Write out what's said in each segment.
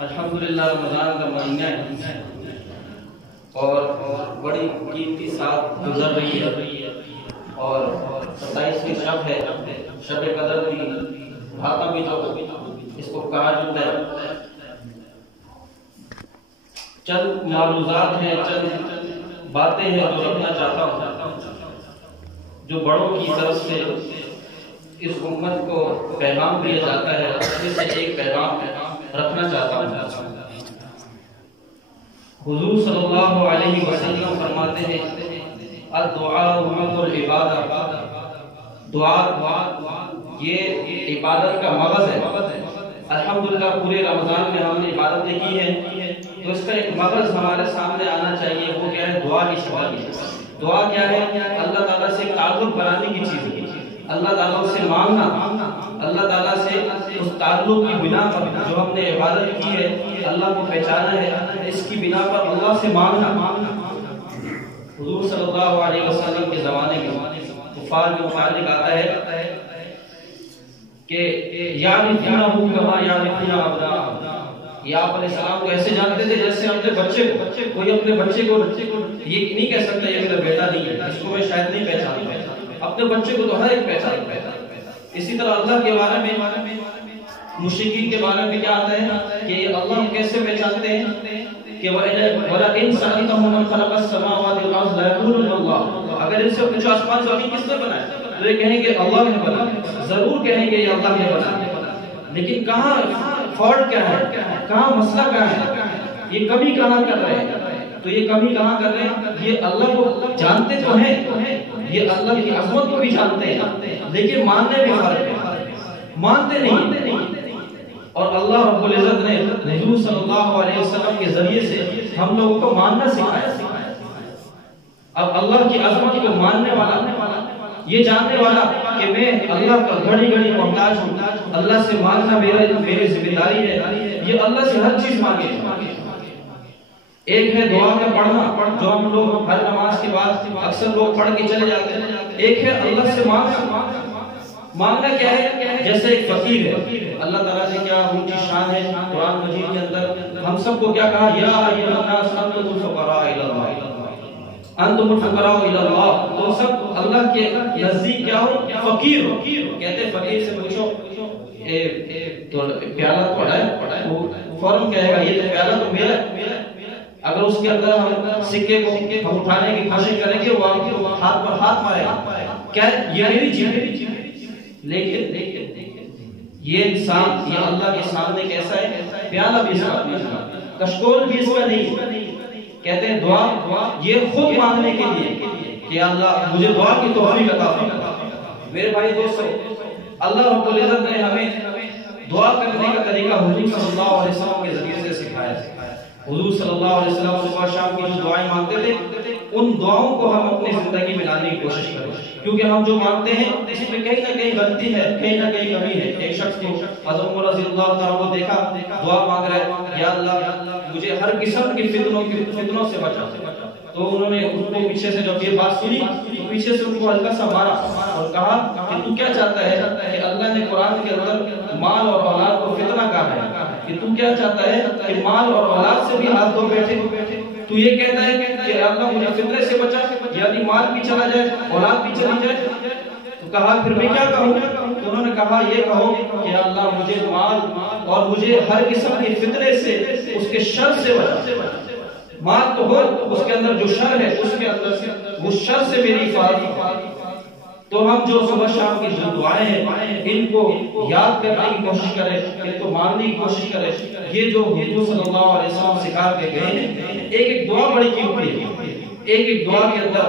الحمدللہ رمضان کا مہینہ ہے اور بڑی قیمتی ساتھ گزر رہی ہے اور 27ویں شب ہے، شب قدر بھی بھاتا بھی تو اس کو کہا جاتا ہے۔ چند معروضات ہیں، چند باتیں ہیں جو رکھنا چاہتا ہوں، جو بڑوں کی طرف سے اس امت کو پیغام دیا جاتا ہے، اس میں سے ایک پیغام رکھنا چاہتا ہوں۔ حضور صلی اللہ علیہ وسلم فرماتے ہیں الدعاء عمد العبادہ، دعا یہ عبادت کا مغز ہے۔ الحمدللہ پورے رمضان میں ہم نے عبادتیں کی ہیں، تو اس کا ایک مغز ہمارے سامنے آنا چاہیے، وہ کیا ہے؟ دعا کی شکل۔ دعا کیا ہے؟ اللہ تعالیٰ سے تعلق بنانے کی چیز ہے، اللہ تعالیٰ سے مانگنا، اللہ تعالیٰ سے اس تعلق کی بنا پر جو ہم نے عبادت کی ہے، اللہ کو پہچانا ہے، اس کی بنا پر اللہ سے مانگنا۔ حضور صلی اللہ علیہ وسلم کے زمانے میں کفار کے متعلق آتا ہے کہ یعرفونہ کما یعرفون ابناءہم، یہ آپ علیہ السلام کو ایسے جانتے تھے جیسے اپنے بچے کو، کوئی اپنے بچے کو یہ نہیں کہہ سکتا یہ میرا بیٹا نہیں ہے، اس کو میں شاید نہیں پہچانتا، اپنے بچے کو تو ہر ایک پہچانتا ہے۔ اسی طرح اللہ کے بارے میں، مشرکین کے بارے میں کیا آتا ہے کہ اللہ کو کیسے پہچانتے ہیں کہ وَلَئِن سَأَلْتَهُم مَّن خَلَقَ السَّمَاوَاتِ وَالْأَرْضَ لَيَقُولُنَّ اللَّهُ، اگر ان سے پوچھو آسمان زمین کس نے بنایا تو یہ کہیں گے اللہ نے بنایا، ضرور کہیں گے یہ اللہ نے بنایا، لیکن کہاں فالٹ کیا ہے، کہاں مسئلہ کیا ہے، یہ کمی کہاں کر رہے ہیں؟ تو یہ کمی کہاں کر رہے ہیں؟ یہ اللہ کو جانتے تو ہیں، یہ اللہ کی عظمت کو بھی جانتے ہیں، لیکن ماننے میں فرق ہے، مانتے نہیں۔ اور اللہ رب العزت نے حضور صلی اللہ علیہ وسلم کے ذریعے سے ہم لوگوں کو ماننا سکھایا۔ اب اللہ کی عظمت کو ماننے والا، یہ جاننے والا کہ میں اللہ کا گھڑی گھڑی محتاج ہوں، اللہ سے مانگنا میری ذمہ داری ہے، یہ اللہ سے ہر چیز مانگے۔ ایک ہے دعا کا پڑھنا جو ہم لوگ ہر نماز کے بعد اکثر لوگ پڑھ کے چلے جاتے ہیں، ایک ہے اللہ سے مانگنا۔ مانگنا کیا ہے؟ جیسے ایک فقیر ہے، اللہ تعالیٰ نے کیا اونچی شان ہے قرآن مجید کے اندر، ہم سب کو کیا کہا؟ یا ایھا الناس انتم الفقراء الی اللہ، انتم الفقراء الی اللہ، تم سب اللہ کے نزدیک کیا ہو؟ فقیر ہو۔ کہتے ہیں فقیر سے پوچھو تو پیالہ پڑا ہے، وہ فوراً کہے گا یہ پیالہ تو میرا ہے۔ اگر اس کے اندر ہم سکے کو ہم اٹھانے کی کوشش کریں گے، وہ آپ کے ہاتھ پر ہاتھ مارے گا، کیا یہ میری چیز ہے۔ لیکن یہ انسان یہ اللہ کے سامنے کیسا ہے؟ پیالہ بھی اس کا، کشکول بھی اس کا نہیں۔ کہتے ہیں دعا یہ خود مانگنے کے لیے کہ اللہ مجھے دعا کی توفیق عطا فرما۔ میرے بھائی دوستو، اللہ رب العزت نے ہمیں دعا کرنے کا طریقہ حضور صلی اللہ علیہ وسلم کے ذریعے سے سکھایا۔ حضور صلی اللہ علیہ وسلم صبح شام کی جو دعائیں مانگتے تھے، ان دعاؤں کو ہم اپنی زندگی میں لانے کی کوشش کریں، کیونکہ ہم جو مانگتے ہیں اس میں کہیں نہ کہیں غلطی ہے، کہیں نہ کہیں کمی ہے۔ ایک شخص کو حضرت عمر رضی اللہ تعالیٰ کو دیکھا دعا مانگ رہا ہے، یا اللہ مجھے ہر قسم کی فتنوں سے بچا۔ تو انہوں نے ان کو پیچھے سے جب یہ بات سنی تو پیچھے سے ان کو ہلکا سا مارا اور کہا کہ تو کیا چاہتا ہے کہ اللہ نے قرآن کے اندر مال اور اولاد کو فتنہ کہا ہے، کہ تو کیا چاہتا ہے کہ مال اور اولاد سے بھی ہاتھ دھو بیٹھے، تو یہ کہتا ہے کہ اللہ مجھے فتنے سے بچا، یعنی مال بھی چلا جائے اولاد بھی چلی جائے۔ تو کہا پھر میں کیا کہوں؟ تو انہوں نے کہا یہ کہو کہ اللہ مجھے مال اور مجھے ہر قسم کے فتنے سے، اس کے شر سے بچا۔ مال تو ہو، اس کے اندر جو شر ہے اس کے اندر سے وہ شر سے میری حفاظت۔ تو ہم جو صبح شام کی جو دعائیں ہیں ان کو یاد کرنے کی کوشش کریں، ان کو ماننے کی کوشش کریں۔ یہ جو حضور صلی اللہ علیہ وسلم سکھا کے گئے ہیں، ایک دعا بڑی قیمتی ہے۔ ایک دعا کے اندر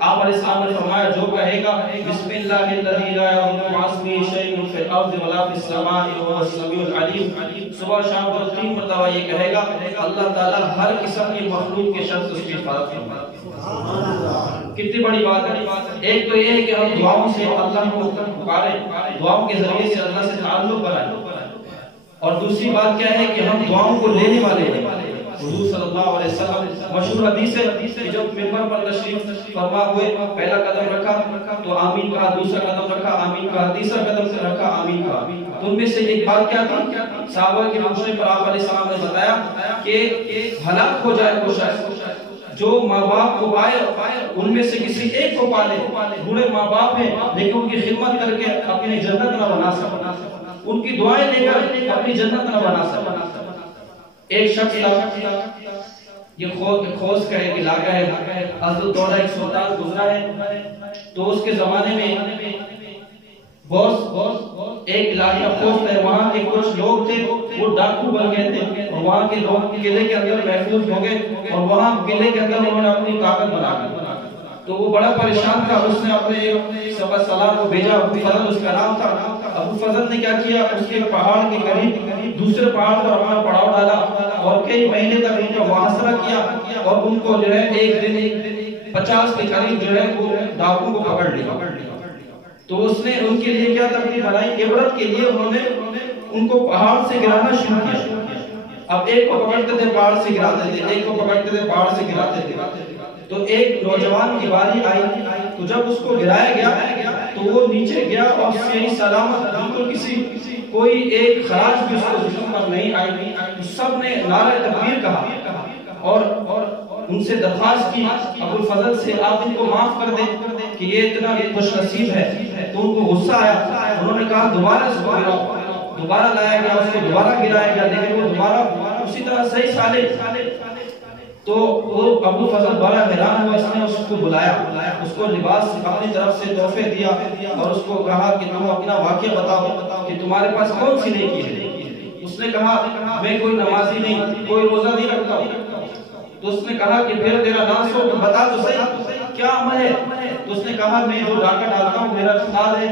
آپ علیہ السلام نے فرمایا جو کہے گا بسم اللہ الذی لا یضر مع اسمہ شیء فی الارض ولا فی السماء وهو السمیع العلیم، صبح شام کو 3 مرتبہ یہ کہے گا، اللہ تعالیٰ ہر قسم کی مخلوق کے شر سے اس کی حفاظت فرمائے۔ کتنی بڑی بات ہے۔ ایک تو یہ ہے کہ ہم دعاؤں سے اللہ کو پکاریں، دعاؤں کے ذریعے سے اللہ سے تعلق بنائیں، اور دوسری بات کیا ہے کہ ہم دعاؤں کو لینے والے ہیں۔ حضور صلی اللہ علیہ وسلم مشہور حدیث ہے کہ جب منبر پر تشریف فرما ہوئے پہلا قدم رکھا تو آمین کہا، دوسرا قدم رکھا آمین کہا، تیسرا قدم سے رکھا آمین کہا. تو ان میں سے ایک بات کیا تھی؟ صحابہ کے پوچھنے پر آپ علیہ السلام نے بتایا کہ ہلاک ہو جائے وہ شخص جو ماں باپ کو پائے ان میں سے کسی ایک کو پالے. بوڑھے ماں باپ ہیں لیکن ان کی خدمت کر کے اپنی جنت نہ بنا سکا، ان کی دعائیں لے کر اپنی جنت نہ بنا سکا. ایک شخص تھا، یہ خوست کا ایک علاقہ ہے، حضرت دورہ ایک سلطان گزرا ہے. تو اس کے زمانے میں ایک علاقہ خوست ہے، وہاں کے کچھ لوگ تھے وہ ڈاکو بن گئے تھے اور وہاں کے لوگ قلعے کے اندر محفوظ ہو گئے اور وہاں قلعے کے اندر انہوں نے اپنی طاقت بنا دی. تو وہ بڑا پریشان تھا، اس نے اپنے سبا سالار کو بھیجا، ابو فضل اس کا نام تھا. ابو فضل نے کیا کیا، اس کے پہاڑ کے قریب دوسرے پہاڑ پر اپنا پڑاؤ ڈالا اور کئی مہینے تک ان کا محاصرہ کیا اور ان کو جو ہے ایک دن 50 کے قریب جو ہے وہ ڈاکو کو پکڑ لیا. تو اس نے ان کے لیے کیا ترتیب بنائی، عبرت کے لیے انہوں نے ان کو پہاڑ سے گرانا شروع کیا. اب ایک کو پکڑتے تھے پہاڑ سے گراتے تھے، ایک کو پکڑتے تھے پہاڑ سے گراتے تھے. تو ایک نوجوان کی باری آئی تو جب اس کو گرایا گیا تو وہ نیچے گیا اور صحیح سلامت بالکل کسی کوئی ایک خراش بھی اس کو جسم پر نہیں آئی. سب نے نعرہ تکبیر کہا اور ان سے درخواست کی ابو الفضل سے آپ ان کو معاف کر دیں کہ یہ اتنا خوش نصیب ہے. تو ان کو غصہ آیا، انہوں نے کہا دوبارہ اس کو گراؤ. دوبارہ لایا گیا، اس کو دوبارہ گرایا گیا لیکن وہ دوبارہ اسی طرح صحیح سالے. تو وہ ابو فضل بڑا حیران ہوا، اس نے اس کو بلایا، اس کو لباس اپنی طرف سے تحفے دیا اور اس کو کہا کہ تم اپنا واقعہ بتاؤ کہ تمہارے پاس کون سی نیکی ہے. اس نے کہا میں کوئی نمازی نہیں، کوئی روزہ نہیں رکھتا ہوں. تو اس نے کہا کہ پھر تیرا نام سو بتا تو صحیح کیا عمل ہے. تو اس نے کہا میں جو ڈاکہ ڈالتا ہوں میرا استاد ہے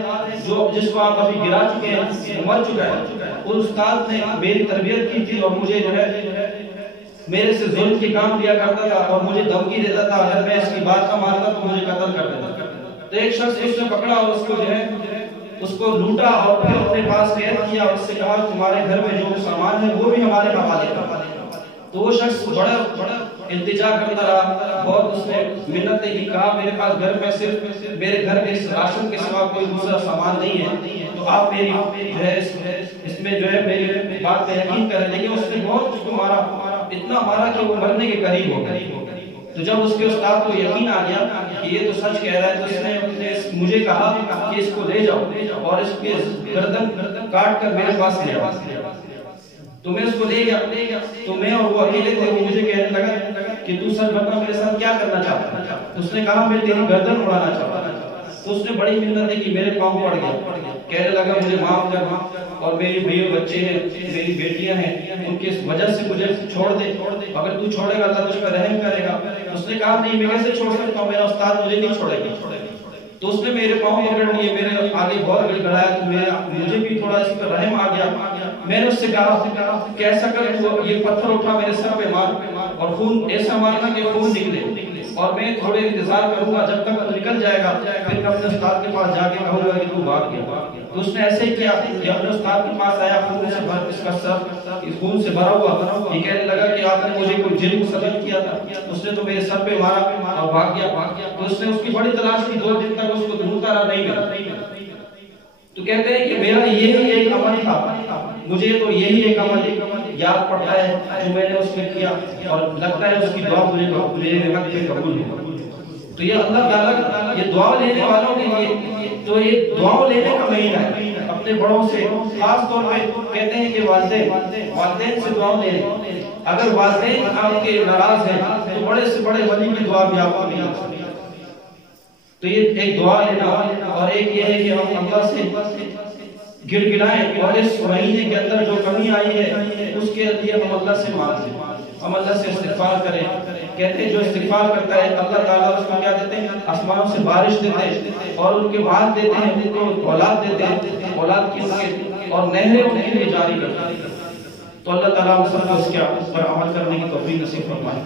جو جس کو آپ ابھی گرا چکے ہیں، مر چکا ہے. اور استاد نے میری تربیت کی تھی اور مجھے جو ہے میرے سے ظلم کے کام دیا کرتا تھا اور مجھے دھمکی دیتا تھا، اگر میں اس کی بات کا مانتا تو مجھے قتل کر دیتا. تو ایک شخص اس نے پکڑا اور اس کو جو ہے اس کو لوٹا اور پھر اپنے پاس قید کیا اور اس سے کہا تمہارے گھر میں جو سامان ہے وہ بھی ہمارے حوالے کر. تو وہ شخص بڑا التجا کرتا رہا، بہت اس نے منتیں کی، کہا میرے پاس گھر میں صرف میرے گھر کے راشن کے سوا کوئی دوسرا سامان نہیں ہے، تو آپ میری جو ہے اس میں جو ہے میری بات پہ یقین کریں. لیکن اس نے بہت اس کو مارا، اتنا مارا کہ وہ مرنے کے قریب ہو گیا. تو جب اس کے استاد کو یقین آ گیا کہ یہ تو سچ کہہ رہا ہے تو اس نے مجھے کہا کہ اس کو لے جاؤ اور اس کے گردن کاٹ کر میرے پاس لے آؤ. تو میں اس کو لے گیا تو میں اور وہ اکیلے تھے. وہ مجھے کہنے لگا کہ تو سچ بتا میرے ساتھ کیا کرنا چاہتا ہے. اس نے کہا میں تیری گردن اڑانا چاہتا ہوں. تو اس نے بڑی منتیں کی، میرے پاؤں پڑ گیا، کہنے لگا مجھے معاف کر اور میری بیوی بچے ہیں، میری بیٹیاں ہیں، ان کی وجہ سے مجھے چھوڑ دے، اگر تو چھوڑے گا اللہ تجھ پر رحم کرے گا. اس نے کہا نہیں میں کیسے چھوڑ سکتا ہوں، میرا استاد مجھے نہیں چھوڑے گا. تو اس نے میرے پاؤں پکڑ لیے، میرے آگے بہت گڑگڑایا تو مجھے بھی تھوڑا اس پر رحم آ گیا. میں نے اس سے کہا کہ ایسا کر تو یہ پتھر اٹھا میرے سر پہ مار اور خون ایسا مارنا کہ خون نکلے اور میں تھوڑے انتظار کروں گا جب تک نکل جائے گا، پھر میں اپنے استاد کے پاس جا کے کہوں گا کہ تو بھاگ گیا. تو اس نے ایسے ہی کیا کہ اپنے استاد کے پاس آیا، خون سے بھر اس کا سر اس خون سے بھرا ہوا. یہ کہنے لگا کہ آپ نے مجھے کوئی جرم سبق کیا تھا. اس نے تو میرے سر پہ مارا اور بھاگ گیا. تو اس نے اس کی بڑی تلاش کی، 2 دن تک اس کو ڈھونڈتا رہا، نہیں ملا. تو کہتے ہیں کہ میرا یہی ایک عمل تھا، مجھے تو یہی ایک عمل یاد پڑتا ہے جو میں نے اس میں کیا اور لگتا ہے اس کی دعا مجھے حق پہ قبول ہو. تو یہ اللہ تعالیٰ یہ دعا لینے والوں کے لیے تو یہ دعا لینے کا مہینہ ہے. اپنے بڑوں سے خاص طور پہ کہتے ہیں کہ والدین سے دعا لیں. اگر والدین آپ کے ناراض ہیں تو بڑے سے بڑے ولی کی دعا بھی آپ کو مل سکتی ہے. تو یہ ایک دعا لینا اور ایک یہ ہے کہ ہم اللہ سے گر گرائیں اور اس مہینے کے اندر جو کمی آئی ہے اس کے لیے ہم اللہ سے مانگیں، ہم اللہ سے استغفار کریں. کہتے ہیں جو استغفار کرتا ہے اللہ تعالیٰ اس کو کیا دیتے ہیں، آسمانوں سے بارش دیتے ہیں اور ان کے بعد دیتے ہیں، ان کو اولاد دیتے ہیں، اولاد کی ان کے اور نہریں ان کے لیے جاری کرتے ہیں. تو اللہ تعالیٰ ہم سب کو اس پر عمل کرنے کی توفیق نصیب فرمائے.